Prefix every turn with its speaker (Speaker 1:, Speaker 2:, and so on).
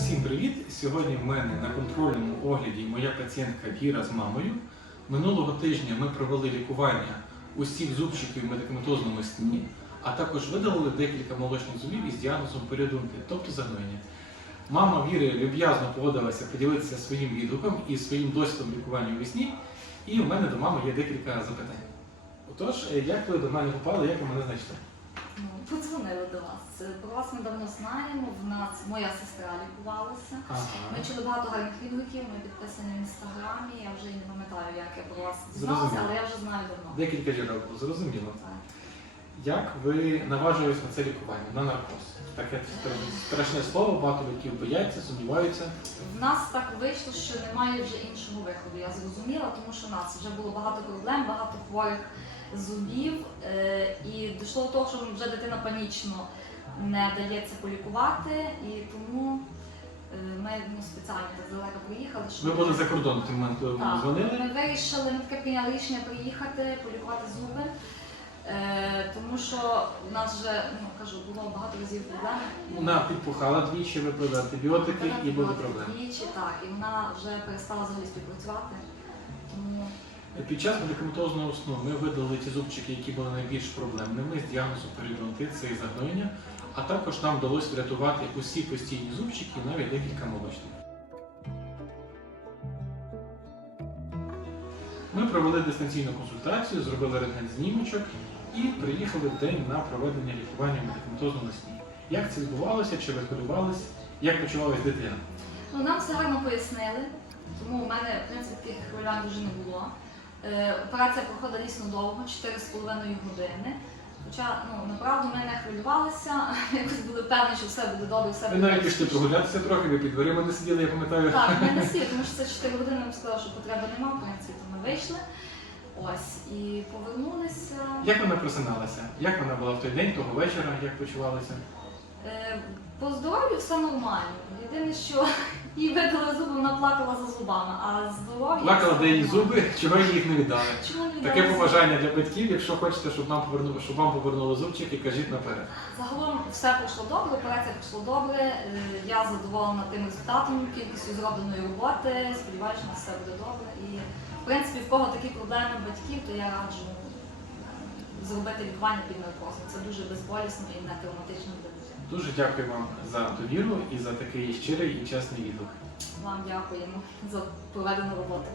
Speaker 1: Усім привіт! Сьогодні в мене на контрольному огляді моя пацієнтка Віра з мамою. Минулого тижня ми провели лікування усіх зубчиків в медикаментозному сні, а також видалили декілька молочних зубів із діагнозом передунки, тобто загноєння. Мама Віри люб'язно погодилася поділитися своїм відгуком і своїм досвідом лікування у вісні, і у мене до мами є декілька запитань. Отож, як ви до мене попали, як ви мене знайшли?
Speaker 2: Ну, Подзвонили до вас. Про вас ми давно знаємо. В нас моя сестра лікувалася.
Speaker 1: Ага.
Speaker 2: Ми чули багато гарних відгуків, ми підписані в інстаграмі. Я вже не пам'ятаю, як я про вас дізналася, але я вже знаю давно.
Speaker 1: Декілька джерел зрозуміло.
Speaker 2: Так.
Speaker 1: Як ви наважились на це лікування, на наркоз? Таке страшне слово, багато батьків бояться, сумніваються.
Speaker 2: В нас так вийшло, що немає вже іншого виходу. Я зрозуміла, тому що в нас вже було багато проблем, багато хворих зубів. е, І дійшло до того, що вже дитина панічно не дається полікувати, і тому е, ми ну, спеціально так далеко приїхали. щоб-
Speaker 1: Ви були за кордоном той момент, коли ви мені дзвонили.
Speaker 2: Ми вирішили, ми таке прийняли рішення приїхати, полікувати зуби, е, тому що в нас вже, ну кажу, було багато разів проблем.
Speaker 1: Вона підпухала двічі, ви пили антибіотики і були проблеми.
Speaker 2: Двічі, так, і вона вже перестала взагалі співпрацювати.
Speaker 1: Під час медикаментозного сну ми видали ті зубчики, які були найбільш проблемними з діагнозом періодонтит, і загноєння, а також нам вдалося врятувати усі постійні зубчики навіть декілька молочних. Ми провели дистанційну консультацію, зробили рентген-знімочок і приїхали в день на проведення лікування в медикаментозному сні. Як це відбувалося, чи ви як почувалась дитина?
Speaker 2: ну, нам все гарно пояснили, тому у мене в принципі таких хвилювань вже не було. Е, операція проходила дійсно довго, 4,5 години. Хоча ну направду ми не хвилювалися, якось були впевнені, що все буде добре, все
Speaker 1: Ви
Speaker 2: буде
Speaker 1: навіть пішли прогулятися трохи, ви під дверима не сиділи, я пам'ятаю.
Speaker 2: Так, ми не сіли, тому що це 4 години нам сказали, що потреби нема, в принципі, то ми вийшли. Ось, і повернулися.
Speaker 1: Як вона просиналася? Як вона була в той день, того вечора, як почувалася?
Speaker 2: Е, По здоров'ю все нормально. Єдине, що їй видали зуби, вона плакала за зубами, а здоров'я.
Speaker 1: Плакала, де її зуби, чого їй їх не віддали.
Speaker 2: Чому не
Speaker 1: Таке
Speaker 2: віддали
Speaker 1: побажання для батьків, якщо хочете, щоб нам повернули, щоб вам повернули зубчики, кажіть наперед.
Speaker 2: Загалом все пройшло добре, операція пройшла добре. Е, Я задоволена тим результатом, кількістю зробленої роботи. Сподіваюся, що у нас все буде добре. І в принципі, в кого такі проблеми батьків, то я раджу е, зробити лікування під наркозом. Це дуже безболісно і не травматично для дитини.
Speaker 1: Дуже дякую вам за довіру і за такий щирий і чесний відгук.
Speaker 2: Вам дякуємо за проведену роботу.